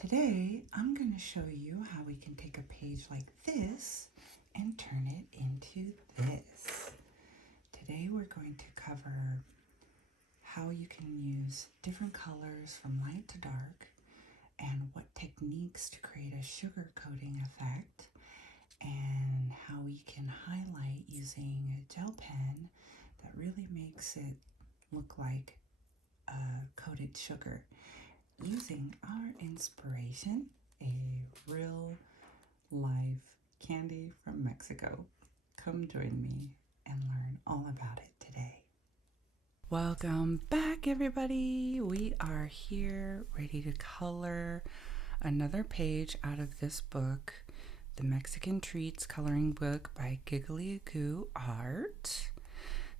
Today, I'm going to show you how we can take a page like this and turn it into this. Today, we're going to cover how you can use different colors from light to dark and what techniques to create a sugar coating effect and how we can highlight using a gel pen that really makes it look like coated sugar. Using our inspiration, a real live candy from Mexico. Come join me and learn all about it today. Welcome back, everybody. We are here ready to color another page out of this book, the Mexican Treats Coloring Book by Giggly Goo Art.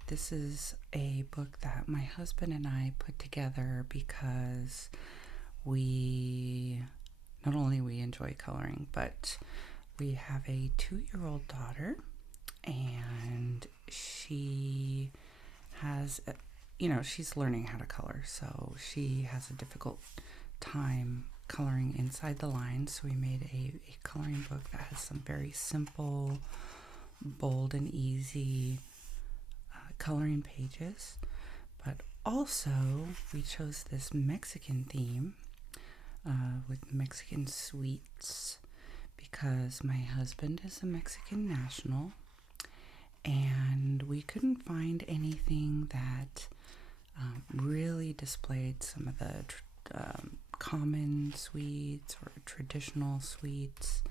This is a book that my husband and I put together because we enjoy coloring, but we have a 2-year-old daughter, and she has, she's learning how to color, so she has a difficult time coloring inside the lines. So we made a coloring book that has some very simple, bold, and easy coloring pages, but also we chose this Mexican theme with Mexican sweets because my husband is a Mexican national, and we couldn't find anything that really displayed some of the common sweets or traditional sweets,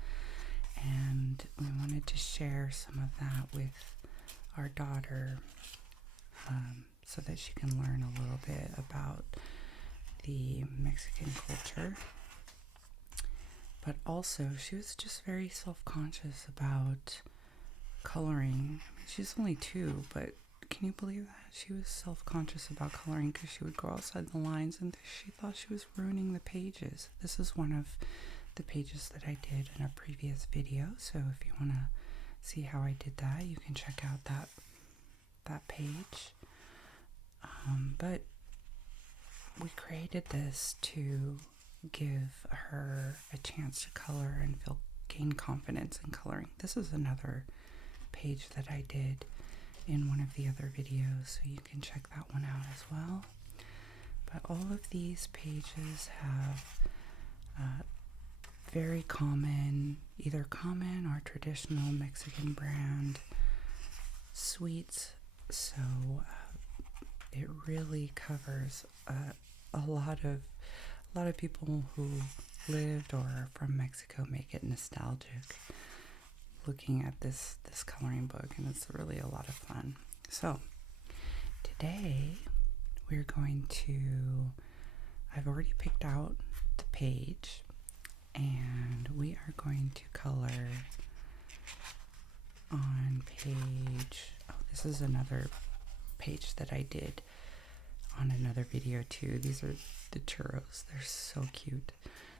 and we wanted to share some of that with our daughter so that she can learn a little bit about the Mexican culture. But also, she was just very self-conscious about coloring. I mean, she's only 2, but can you believe that? She was self-conscious about coloring because she would go outside the lines and she thought she was ruining the pages. This is one of the pages that I did in a previous video, so if you want to see how I did that, you can check out that page. But we created this to give her a chance to color and gain confidence in coloring. This is another page that I did in one of the other videos, so you can check that one out as well. But all of these pages have very either common or traditional Mexican brand sweets, so it really covers a lot of people who lived or are from Mexico make it nostalgic looking at this coloring book, and it's really a lot of fun. So today I've already picked out the page, and we are going to color on this is another page that I did on another video too. These are the churros. They're so cute.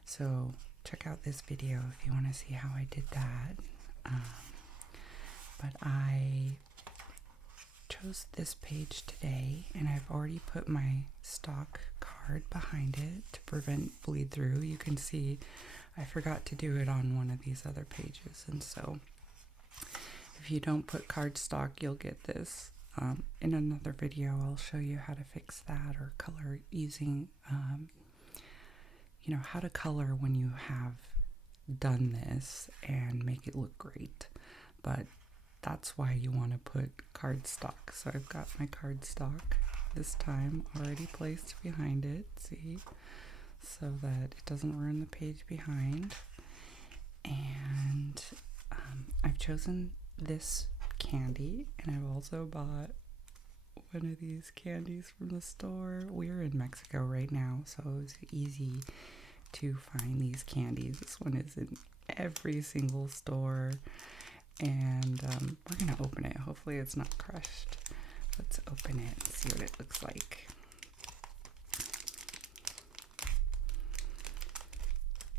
So check out this video if you want to see how I did that. But I chose this page today, and I've already put my stock card behind it to prevent bleed through. You can see I forgot to do it on one of these other pages, and so if you don't put cardstock, you'll get this. In another video, I'll show you how to fix that, or color using, how to color when you have done this and make it look great. But that's why you want to put cardstock. So I've got my cardstock this time already placed behind it, see, so that it doesn't ruin the page behind. And I've chosen this candy, and I've also bought one of these candies from the store. We're in Mexico right now, so it was easy to find these candies. This one is in every single store, and we're gonna open it. Hopefully it's not crushed. Let's open it and see what it looks like.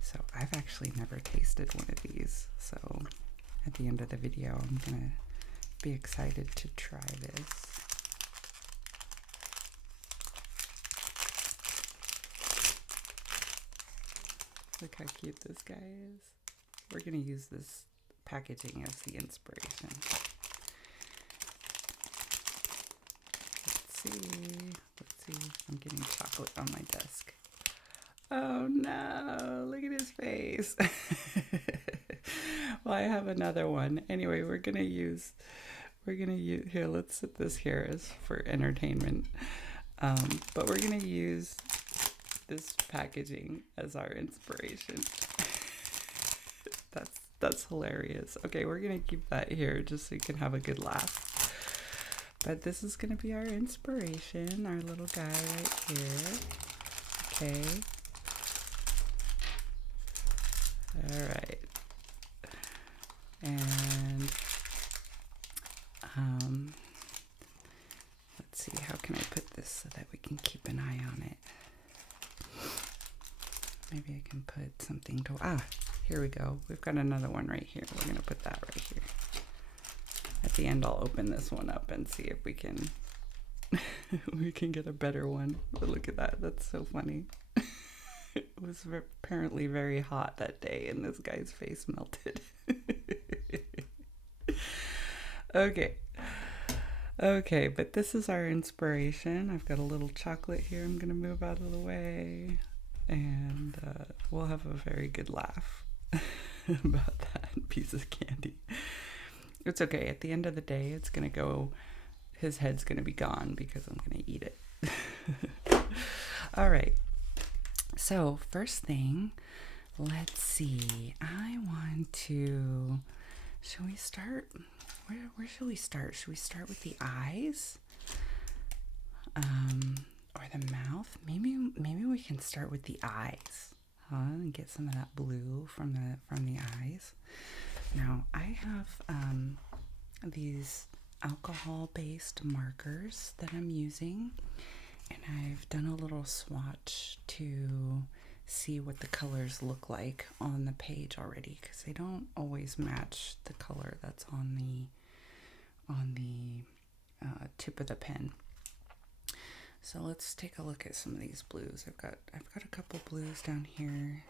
So I've actually never tasted one of these, so at the end of the video I'm gonna be excited to try this. Look how cute this guy is. We're going to use this packaging as the inspiration. Let's see. I'm getting chocolate on my desk. Oh no, look at his face. Well, I have another one. Anyway, we're gonna use, here, let's set this here as for entertainment. But we're gonna use this packaging as our inspiration. That's hilarious. Okay, we're gonna keep that here just so you can have a good laugh. But this is gonna be our inspiration, our little guy right here. Okay. All right. And let's see, how can I put this so that we can keep an eye on it? Maybe I can put something to, here we go. We've got another one right here. We're gonna put that right here. At the end, I'll open this one up and see if we can we can get a better one. But look at that. That's so funny. It was apparently very hot that day and this guy's face melted. Okay, but this is our inspiration. I've got a little chocolate here I'm going to move out of the way. And we'll have a very good laugh about that piece of candy. It's okay. At the end of the day, it's going to go, his head's going to be gone because I'm going to eat it. All right. So first thing, let's see. I want to, shall we start? Where should we start? Should we start with the eyes? Or the mouth? Maybe we can start with the eyes, and get some of that blue from the eyes. Now I have these alcohol-based markers that I'm using, and I've done a little swatch to see what the colors look like on the page already, because they don't always match the color that's on the tip of the pen. So let's take a look at some of these blues. I've got a couple blues down here,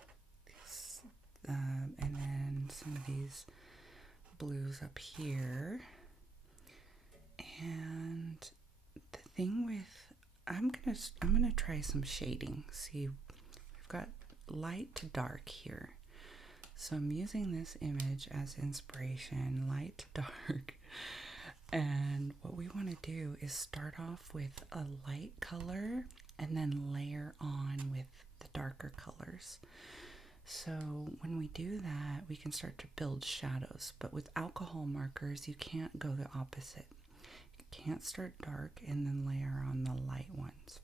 and then some of these blues up here. And the thing with, I'm gonna try some shading. See, we've got light to dark here. So I'm using this image as inspiration, light to dark. And what we want to do is start off with a light color and then layer on with the darker colors. So when we do that, we can start to build shadows. But with alcohol markers, you can't go the opposite. You can't start dark and then layer on the light ones.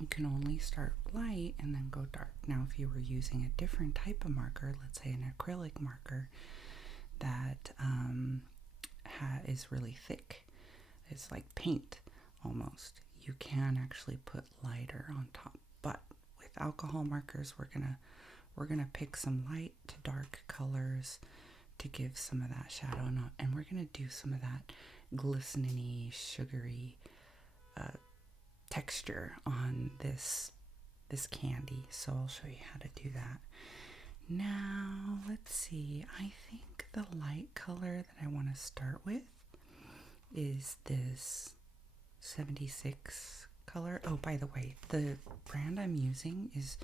You can only start light and then go dark. Now, if you were using a different type of marker, let's say an acrylic marker that is really thick, it's like paint almost, you can actually put lighter on top. But with alcohol markers, we're gonna pick some light to dark colors to give some of that shadow, and we're gonna do some of that glistening-y, sugary texture on this candy. So I'll show you how to do that. Now let's see, I think the light color that I want to start with is this 76 color. Oh, by the way, the brand I'm using is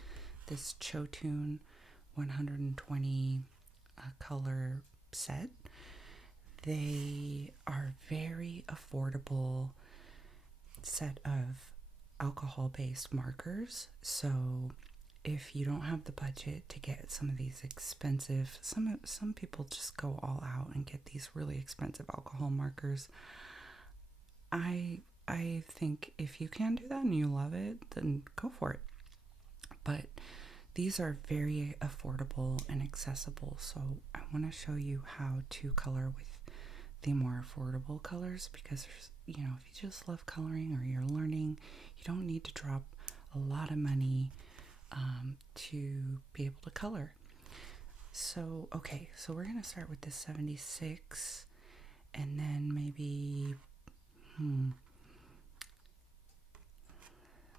this Chotun 120 color set. They are very affordable set of alcohol-based markers. So if you don't have the budget to get some of these expensive, some people just go all out and get these really expensive alcohol markers. I think if you can do that and you love it, then go for it. But these are very affordable and accessible, so I want to show you how to color with the more affordable colors, because there's, if you just love coloring or you're learning, you don't need to drop a lot of money to be able to color. So okay, so we're gonna start with this 76, and then maybe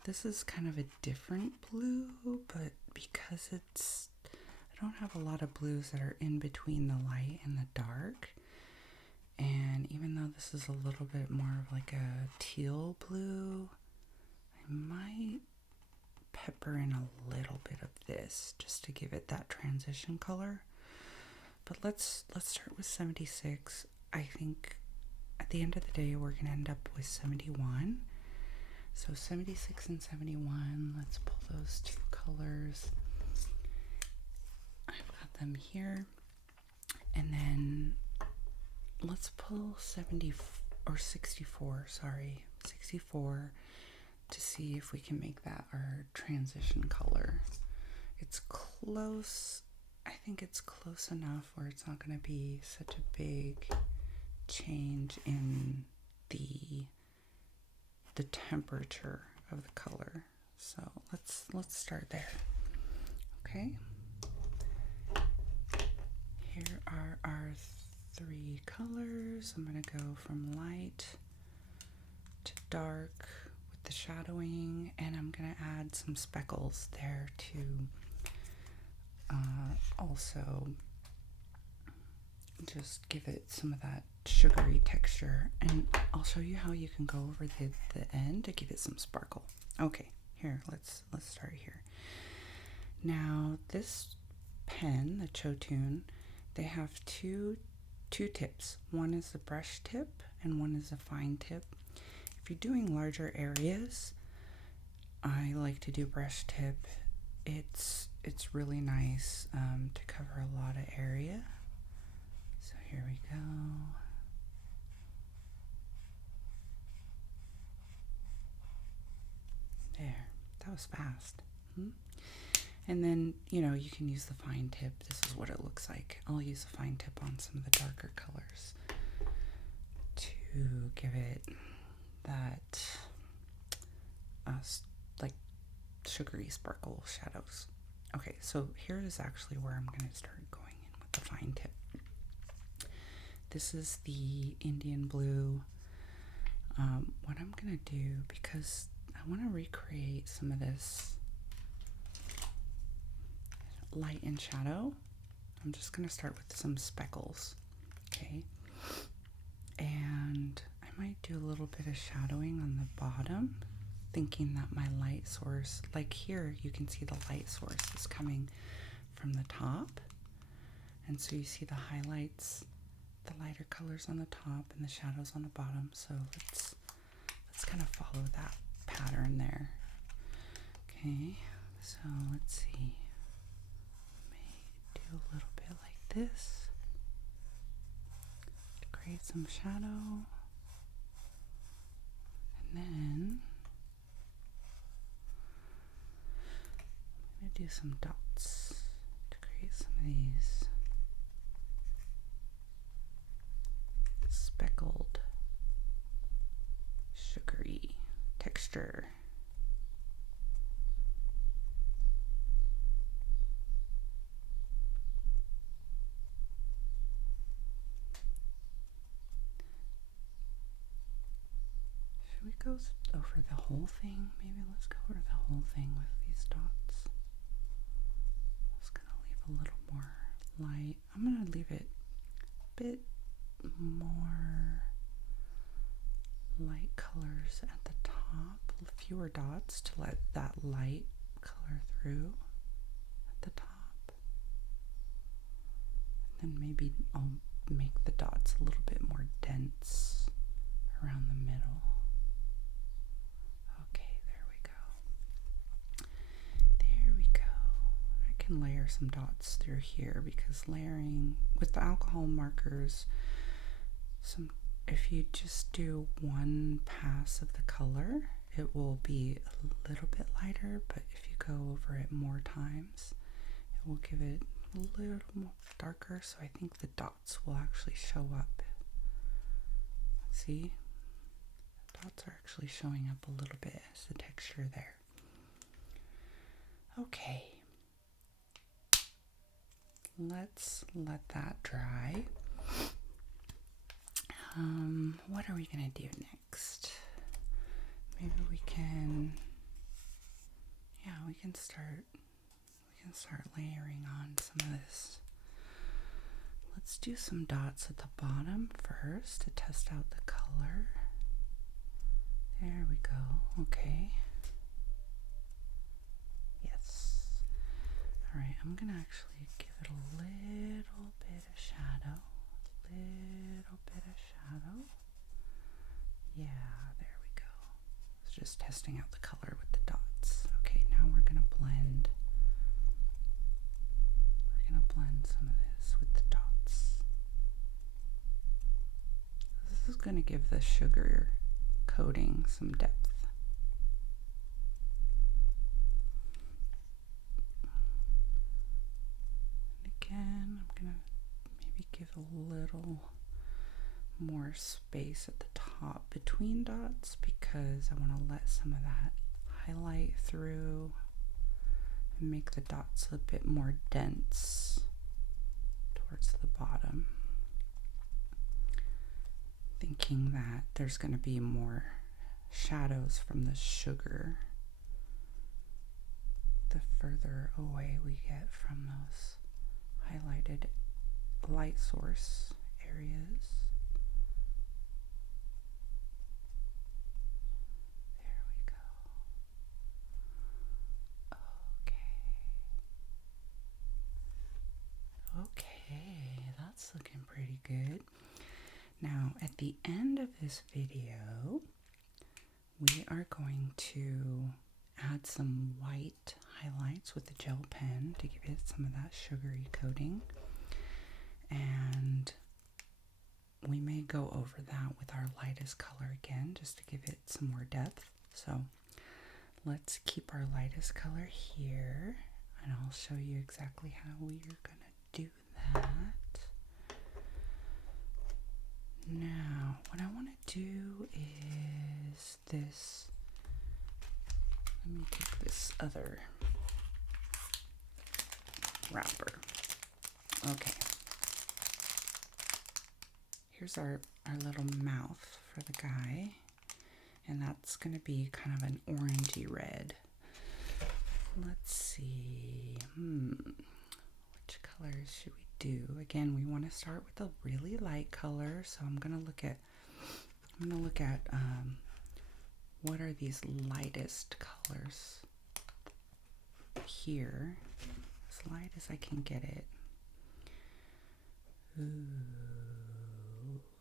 this is kind of a different blue, but because it's I don't have a lot of blues that are in between the light and the dark. And even though this is a little bit more of like a teal blue, I might pepper in a little bit of this just to give it that transition color. But let's start with 76. I think at the end of the day we're going to end up with 71. So 76 and 71, let's pull those two colors. I've got them here. And then let's pull 64, sorry, 64 to see if we can make that our transition color. It's close. I think it's close enough where it's not going to be such a big change in the temperature of the color. So let's start there. Okay. Here are our three colors. I'm going to go from light to dark with the shadowing, and I'm going to add some speckles there to also just give it some of that sugary texture. And I'll show you how you can go over the end to give it some sparkle. Okay, here, let's start here. Now this pen, the Chotun, they have two tips. One is a brush tip and one is a fine tip. If you're doing larger areas, I like to do brush tip. It's really nice to cover a lot of area. So here we go. There, that was fast. And then, you know, you can use the fine tip. This is what it looks like. I'll use a fine tip on some of the darker colors to give it that like sugary sparkle shadows. Okay, so here is actually where I'm going to start going in with the fine tip. This is the Indian blue. What I'm going to do, because I want to recreate some of this light and shadow, I'm just going to start with some speckles. Okay, and I might do a little bit of shadowing on the bottom, thinking that my light source, like here you can see the light source is coming from the top, and so you see the highlights, the lighter colors on the top and the shadows on the bottom. So let's kind of follow that pattern there. Okay, so let's see, may do a little bit like this to create some shadow, and then I'm going to do some dots to create some of these speckled, sugary texture. Should we go over the whole thing? Maybe let's go over the whole thing with these dots. I'm just going to leave a little more light. I'm going to leave it a bit more light colors at the top, fewer dots to let that light color through at the top, and then maybe I'll make the dots a little bit more dense around the middle. Okay, there we go. There we go. I can layer some dots through here, because layering with the alcohol markers, if you just do one pass of the color, it will be a little bit lighter, but if you go over it more times, it will give it a little more darker. So I think the dots will actually show up. See? The dots are actually showing up a little bit as the texture there. Okay. Let's let that dry. What are we going to do next? Maybe we can start layering on some of Let's do some dots at the bottom first to test out the color. There we go. Okay. Yes. All right, I'm gonna actually give it a little bit of shadow. Little bit of shadow. Yeah, there we go. It's just testing out the color with the dots. Okay, now we're gonna blend. We're gonna blend some of this with the dots. This is gonna give the sugar coating some depth. And again, I'm gonna maybe give a little more space at the top between dots because I want to let some of that highlight through and make the dots a bit more dense towards the bottom. Thinking that there's going to be more shadows from the sugar the further away we get from those highlighted light source areas. There we go. Okay, that's looking pretty good. Now, at the end of this video, we are going to add some white highlights with the gel pen to give it some of that sugary coating. And we may go over that with our lightest color again, just to give it some more depth. So let's keep our lightest color here, and I'll show you exactly how we are going to do that. Now, what I want to do is this. Let me take this other wrapper. Okay. Here's our little mouth for the guy. And that's going to be kind of an orangey red. Let's see. Which colors should we do? Again, we want to start with a really light color, so I'm gonna look at what are these lightest colors here, as light as I can get it.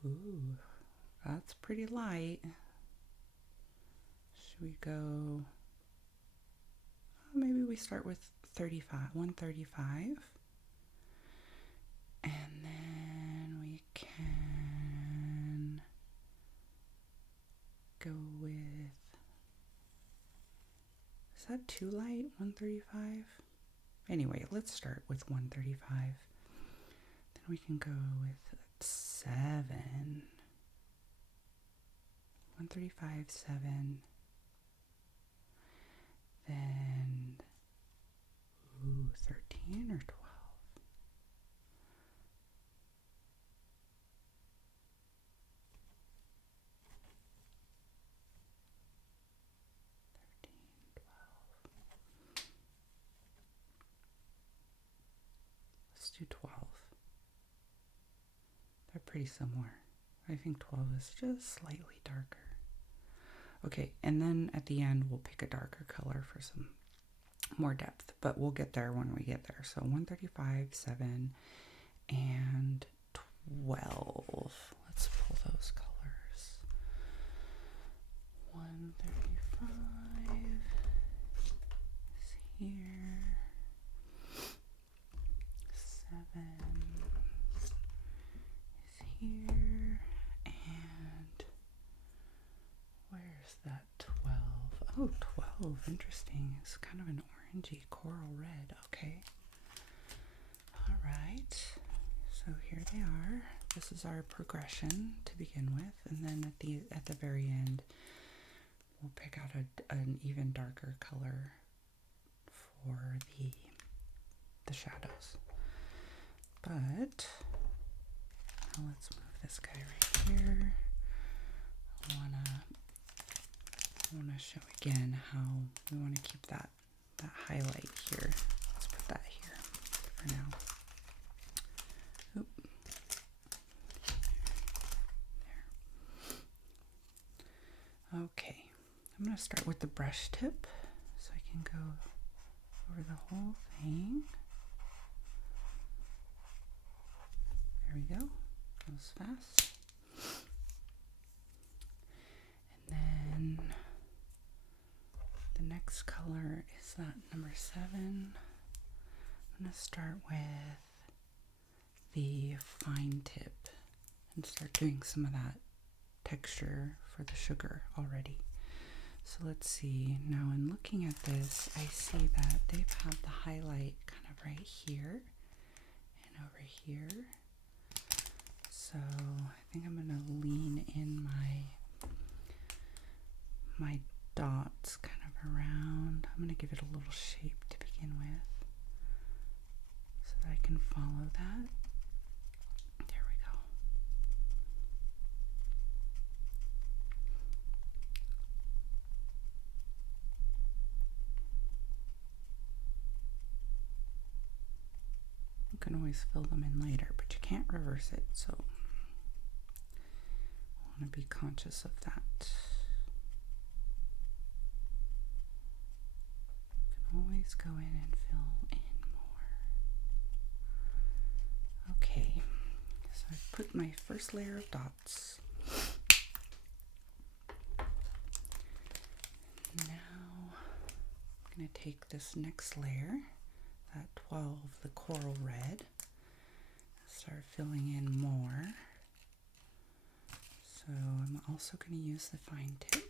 Ooh, that's pretty light. Should we go? Maybe we start with 135. And then we can go with, is that too light, 135? Anyway, let's start with 135. Then we can go with 7. 135, 7. Then, 13 or 12? 12. They're pretty similar. I think 12 is just slightly darker. Okay, and then at the end we'll pick a darker color for some more depth, but we'll get there when we get there. So 135, 7, and 12. Let's pull those colors. 135 is here. 7 is here, and where's that 12? Oh, 12, interesting. It's kind of an orangey coral red. Okay. All right. So here they are. This is our progression to begin with, and then at the very end, we'll pick out an even darker color for the shadows. But now let's move this guy right here. I wanna show again how we want to keep that highlight here. Let's put that here for now. Oop. going to start with the brush tip so I can go over the whole thing. There we go. Goes fast. And then the next color is that number 7. I'm going to start with the fine tip and start doing some of that texture for the sugar already. So let's see. Now in looking at this, I see that they've had the highlight kind of right here and over here. So I think I'm going to lean in my dots kind of around. I'm going to give it a little shape to begin with so that I can follow that. There we go. You can always fill them in later, but you can't reverse it, so I want to be conscious of that. You can always go in and fill in more. Okay, so I've put my first layer of dots. Now I'm going to take this next layer, that 12, the coral red, start filling in more. So I'm also going to use the fine tip.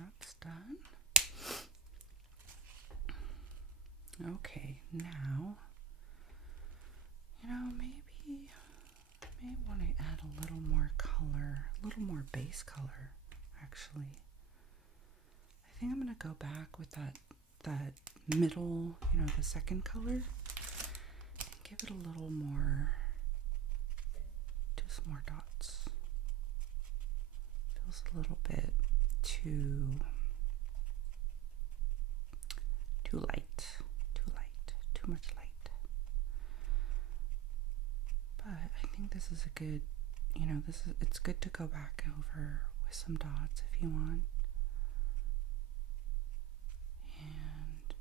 That's done. Okay, now, maybe I may want to add a little more color, a little more base color, actually. I think I'm going to go back with that middle, the second color, and give it a little more, just more dots. Feels a little bit too light, too much light. But I think this is a good, it's good to go back over with some dots if you want. And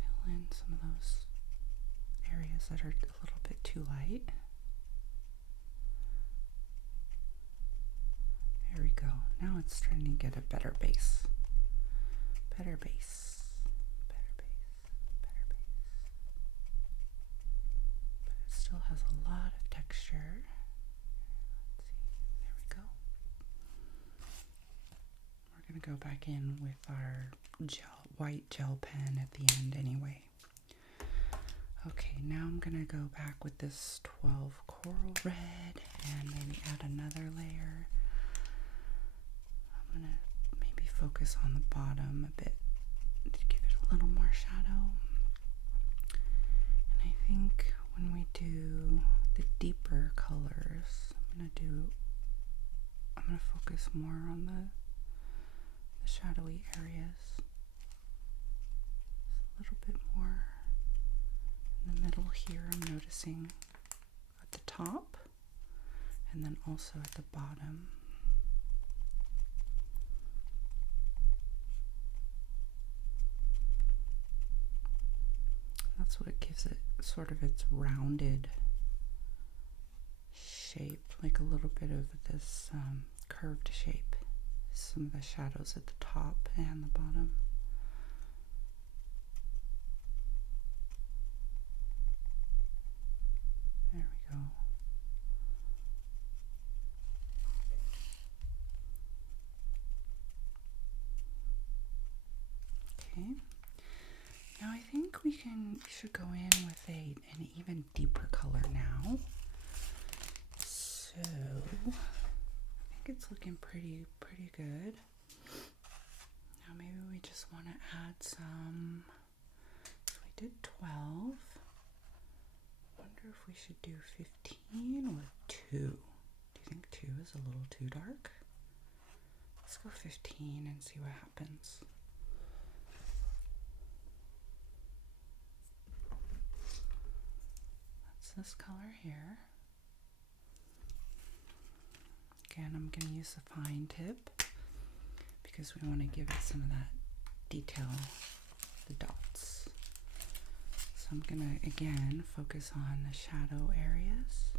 fill in some of those areas that are a little bit too light. There we go. Now it's starting to get a better base. Better base. Better base. Better base. But it still has a lot of texture. Let's see. There we go. We're going to go back in with our white gel pen at the end anyway. Okay, now I'm going to go back with this 12 coral red and maybe add another layer. I'm going to maybe focus on the bottom a bit to give it a little more shadow. And I think when we do the deeper colors, I'm going to focus more on the shadowy areas. Just a little bit more in the middle here. I'm noticing at the top and then also at the bottom. That's what gives it sort of its rounded shape, like a little bit of this curved shape some of the shadows at the top and the bottom. There we go. Okay. Now I think we should go in with an even deeper color now. So I think it's looking pretty good. Now maybe we just want to add some. So we did 12. Wonder if we should do 15 or 2. Do you think 2 is a little too dark? Let's go 15 and see what happens. That's this color here. Again, I'm going to use the fine tip because we want to give it some of that detail, the dots. So I'm going to, again, focus on the shadow areas.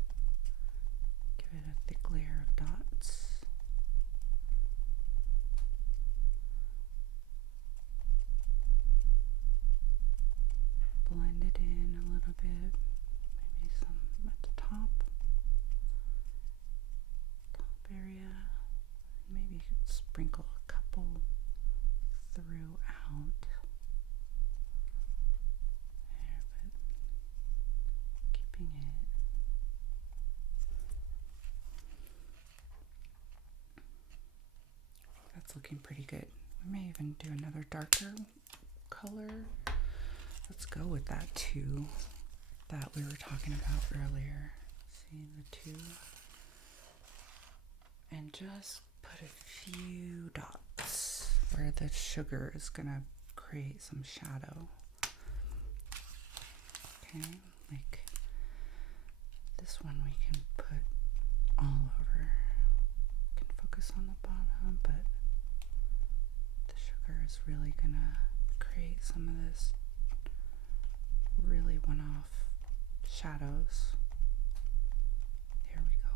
Give it a thick layer of dots. Blend it in a little bit. Maybe some at the top area. Maybe you could sprinkle a couple throughout. There, but keeping it. That's looking pretty good. We may even do another darker color. Let's go with that 2 that we were talking about earlier. See the 2. And just put a few dots where the sugar is gonna create some shadow. Okay, like this one we can put all over. We can focus on the bottom, but the sugar is really gonna create some of this really one-off shadows. There we go.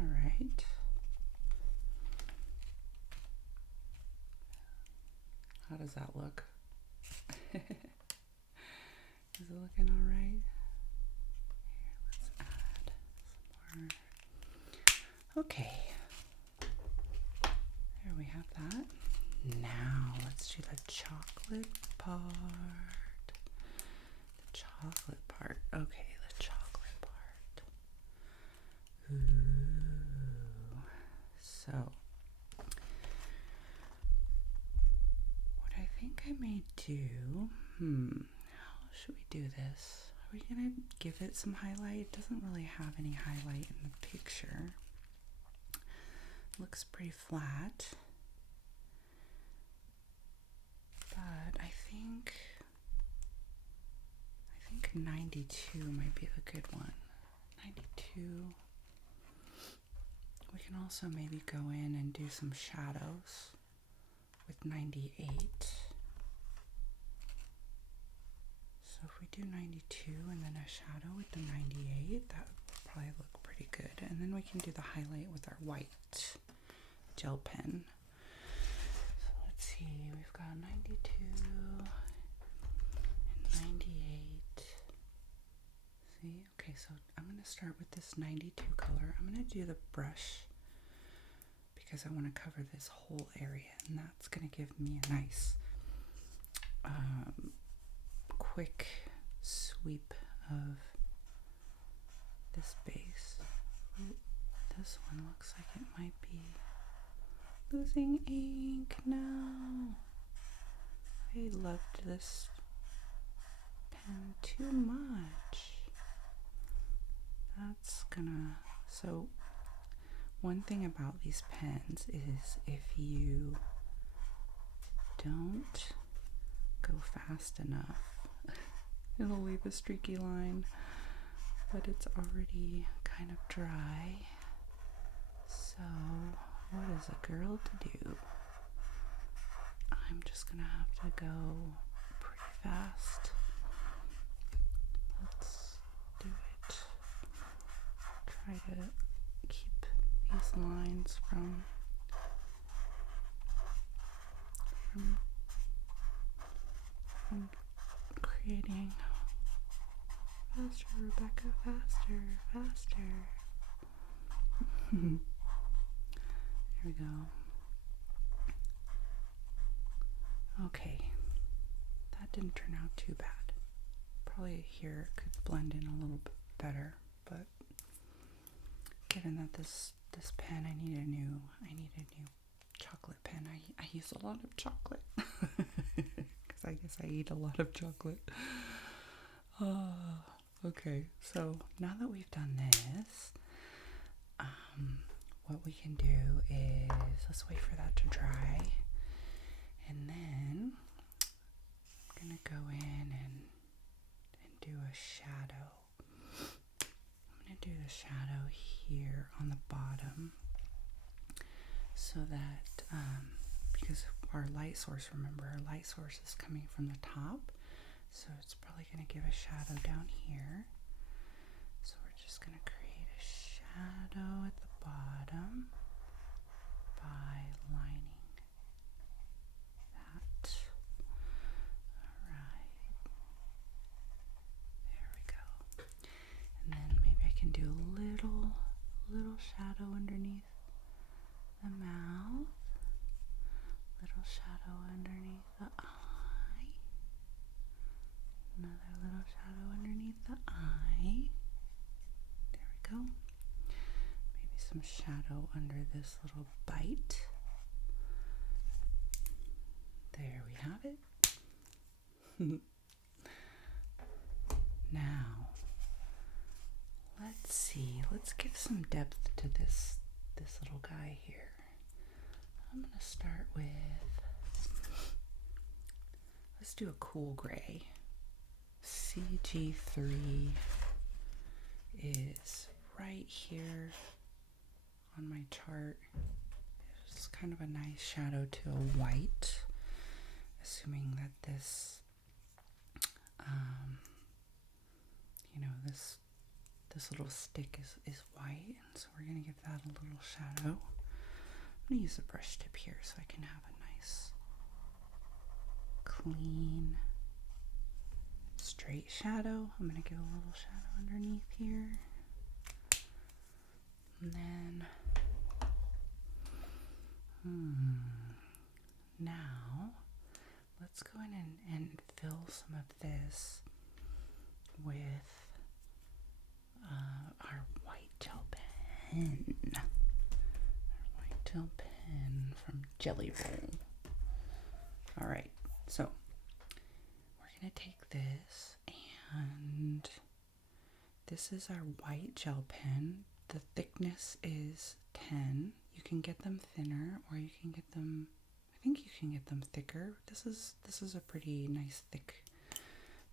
All right. How does that look? Is it looking all right? Okay, there we have that. Now let's do the chocolate part. The chocolate part. Okay, the chocolate part. Ooh. So, what I think I may do, how should we do this? Are we gonna give it some highlight? It doesn't really have any highlight in the picture. Looks pretty flat, but I think 92 might be the good one. 92. We can also maybe go in and do some shadows with 98. So if we do 92 and then a shadow with the 98, that would probably look pretty good. And then we can do the highlight with our white gel pen. So let's see, we've got 92 and 98. See, okay, so I'm going to start with this 92 color. I'm going to do the brush because I want to cover this whole area, and that's going to give me a nice quick sweep of this base. Ooh, this one looks like it might be losing ink. No, I loved this pen too much. That's gonna, so one thing about these pens is if you don't go fast enough, it'll leave a streaky line, but it's already kind of dry. So what is a girl to do? I'm just gonna have to go pretty fast. Let's do it. Try to keep these lines from creating. Faster, Rebecca, faster, faster. There we go. Okay, that didn't turn out too bad. Probably here it could blend in a little bit better, but given that this pen, I need a new chocolate pen. I use a lot of chocolate because I guess I eat a lot of chocolate. Okay, so now that we've done this, what we can do is let's wait for that to dry, and then I'm gonna go in and do a shadow. I'm gonna do the shadow here on the bottom, so that because our light source, remember our light source is coming from the top, so it's probably going to give a shadow down here. So we're just going to create a shadow at the bottom by lining that. Alright. There we go. And then maybe I can do a little shadow underneath the mouth. Little shadow underneath the eye. Another little shadow underneath the eye. There we go. Maybe some shadow under this little bite. There we have it. Now, let's see. Let's give some depth to this little guy here. I'm going to start with, let's do a cool gray. CG3 is right here on my chart. It's kind of a nice shadow to a white, assuming that this, this little stick is white, and so we're going to give that a little shadow. I'm going to use a brush tip here so I can have a nice, clean, straight shadow. I'm going to give a little shadow underneath here. And then, now, let's go in and fill some of this with our white gel pen. Gel pen from Jelly Roll. Alright, so we're going to take this, and this is our white gel pen. The thickness is 10. You can get them thinner, or you can get them, I think you can get them thicker. This is a pretty nice thick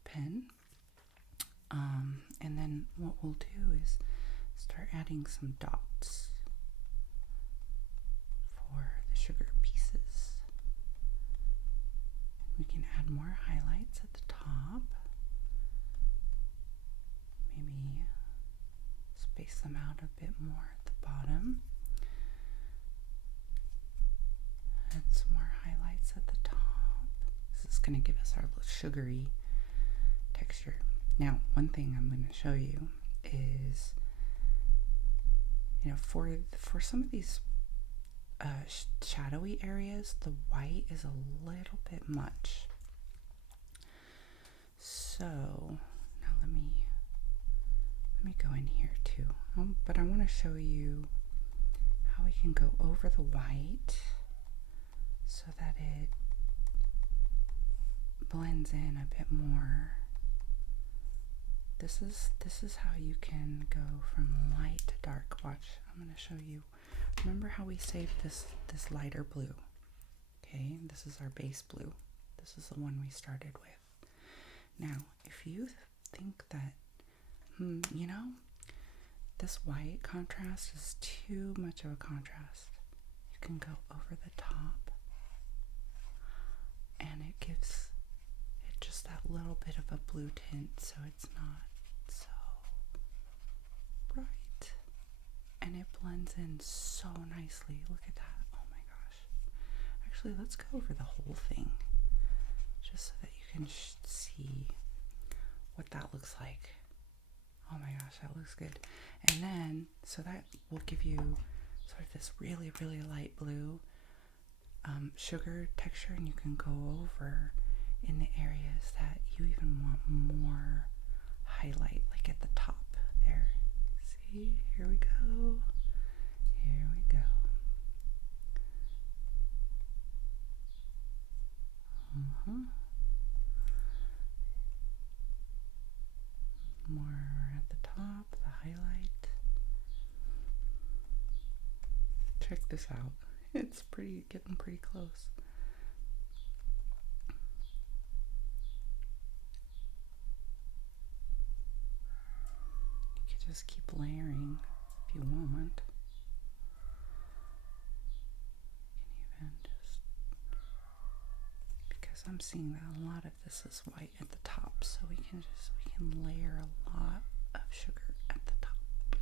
pen. And then what we'll do is start adding some dots for the sugar pieces. We can add more highlights at the top. Maybe space them out a bit more at the bottom. Add some more highlights at the top. This is going to give us our little sugary texture. Now, one thing I'm going to show you is, for some of these shadowy areas, the white is a little bit much. So now let me go in here too. But I want to show you how we can go over the white so that it blends in a bit more. This is how you can go from light to dark. Watch, I'm going to show you. Remember how we saved this lighter blue? Okay, this is our base blue. This is the one we started with. Now, if you think that, this white contrast is too much of a contrast, you can go over the top and it gives it just that little bit of a blue tint, so it's not so bright. And it blends in so nicely. Look at that. Oh my gosh. Actually, let's go over the whole thing just so that you can see what that looks like. Oh my gosh, that looks good. And then, so that will give you sort of this really, really light blue sugar texture, and you can go over in the areas that you even want more highlight, like at the top there. See, here we go. Here we go. More at the top, the highlight. Check this out. It's getting pretty close. You can just keep layering if you want. You can even just, because I'm seeing that a lot of this is white at the top, so we can layer a lot of sugar at the top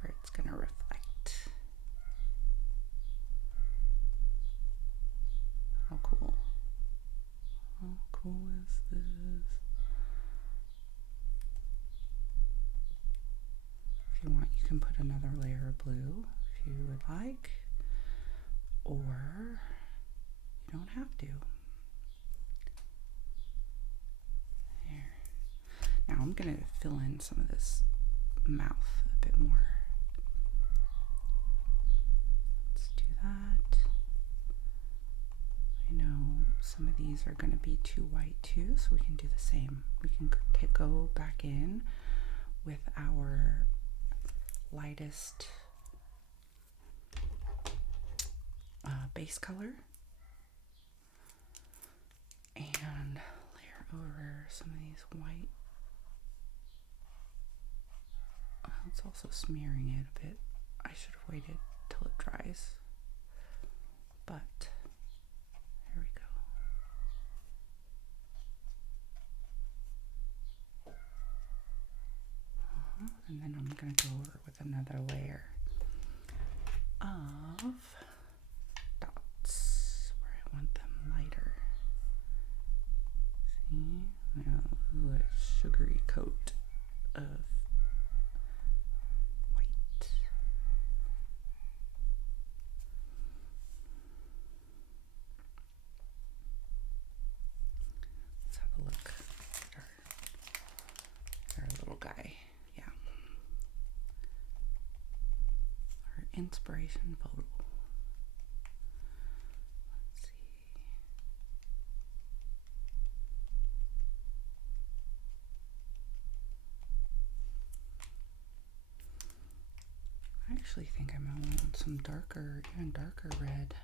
where it's going to reflect. How cool. How cool is this? If you want, you can put another layer of blue if you would like, or you don't have to. There. Now I'm going to fill in some of this mouth a bit more. Let's do that. I know some of these are going to be too white too, so we can do the same. We can go back in with our lightest base color and layer over some of these white. It's also smearing it a bit. I should have waited till it dries, but here we go. And then I'm going to go over with another layer of dots where I want them lighter. See? Now a sugary coat of white. Let's have a look at our little guy. Yeah. Our inspiration photo. Let's see. I actually think I might want some darker, even darker red.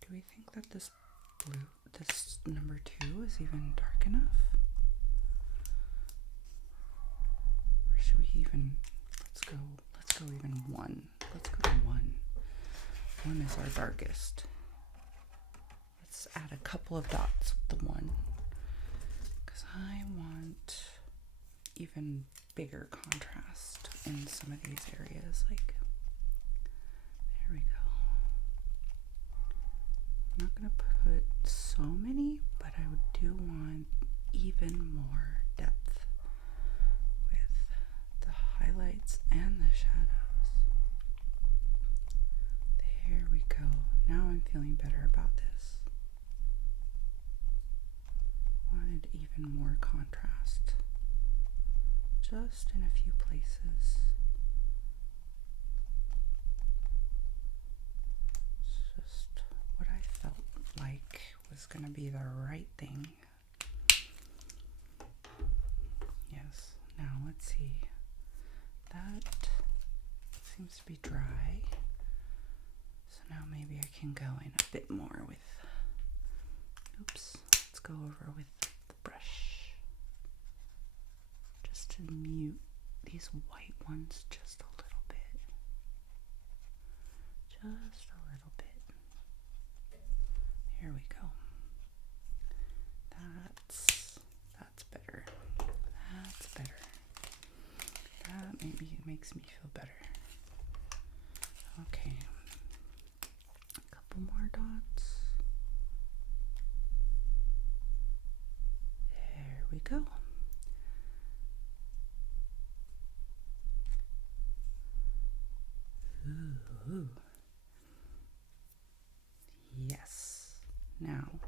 Do we think that this number 2 is even dark enough? Or should we even, let's go even 1. Let's go to 1. 1 is our darkest. Let's add a couple of dots with the 1, because I want even bigger contrast in some of these areas. Like, there we go. I'm not going to put so many, but I do want even more depth with the highlights and the shadows. There we go. Now I'm feeling better about this. Wanted even more contrast, just in a few places. It's just what I felt like was going to be the right thing. Yes, now let's see. That seems to be dry. So now maybe I can go in a bit more with, let's go over with the brush. Just to mute these white ones just a little bit. Just a little bit. There we go. That's better. That's better. That maybe makes me feel better. Okay. A couple more dots. There we go. Ooh. Yes. Now,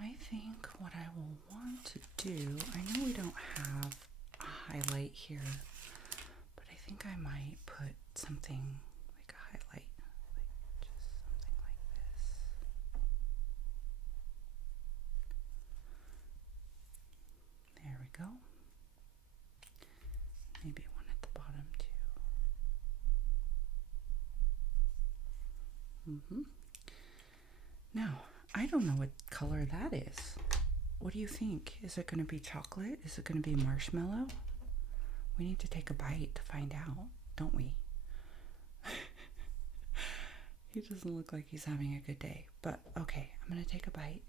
I think what I will want to do, I know we don't have a highlight here, but I think I might put something like a highlight, like just something like this. There we go. Maybe one at the bottom too. Now, I don't know what color that is. What do you think? Is it going to be chocolate? Is it going to be marshmallow? We need to take a bite to find out, don't we? He doesn't look like he's having a good day, but okay, I'm going to take a bite.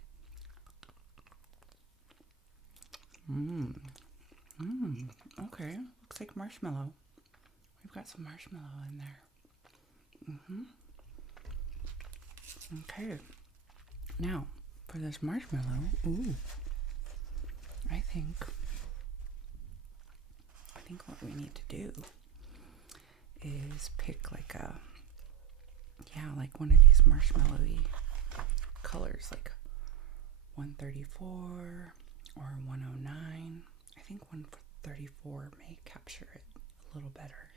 Okay, looks like marshmallow. We've got some marshmallow in there. Okay, now for this marshmallow, I think what we need to do is pick like one of these marshmallowy colors, like 134 or 109. I think 134 may capture it a little better.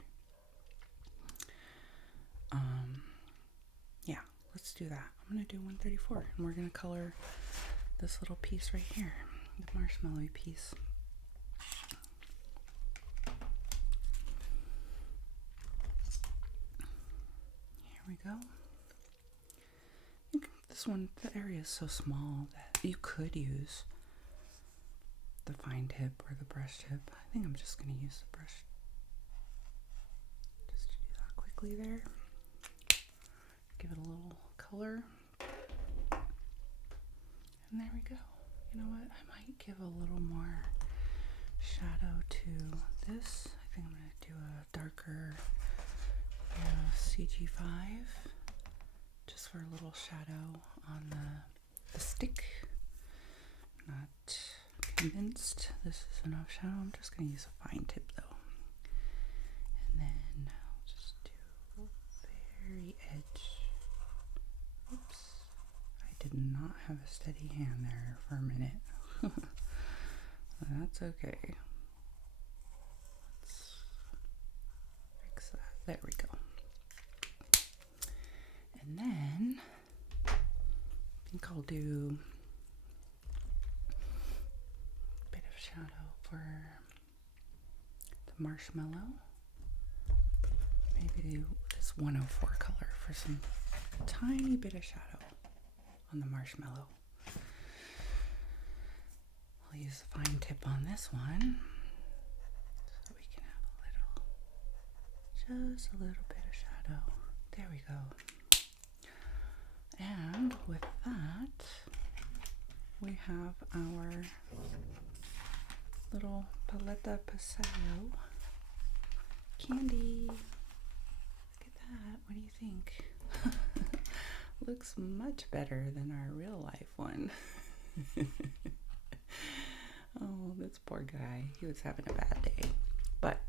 Yeah, let's do that. I'm going to do 134, and we're going to color this little piece right here, the marshmallow piece. Here we go. I think this one, the area is so small that you could use the fine tip or the brush tip. I think I'm just going to use the brush just to do that quickly there. Give it a little color. And there we go. You know what? I might give a little more shadow to this. I think I'm going to do a darker CG5 just for a little shadow on the stick. I'm not convinced this is enough shadow. I'm just going to use a fine tip though. And then I'll just do very edge. Oops. I did not have a steady hand there for a minute. That's okay. Let's fix that. There we go. And then I think I'll do a bit of shadow for the marshmallow. Maybe do this 104 color for some tiny bit of shadow on the marshmallow. I'll use a fine tip on this one so we can have just a little bit of shadow. There we go. And with that, we have our little Paleta Payaso candy. Look at that. What do you think? Looks much better than our real life one. Oh, this poor guy. He was having a bad day. But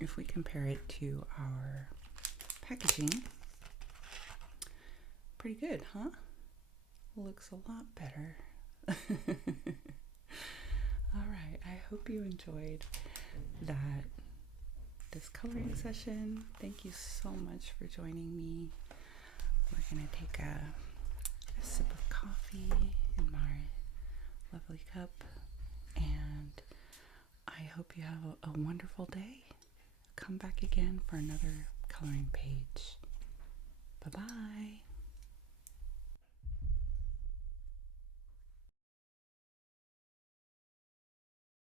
if we compare it to our packaging, pretty good, huh? Looks a lot better. Alright, I hope you enjoyed this coloring session. Thank you so much for joining me. We're going to take a sip of coffee in my lovely cup, and I hope you have a wonderful day. Come back again for another coloring page. Bye-bye.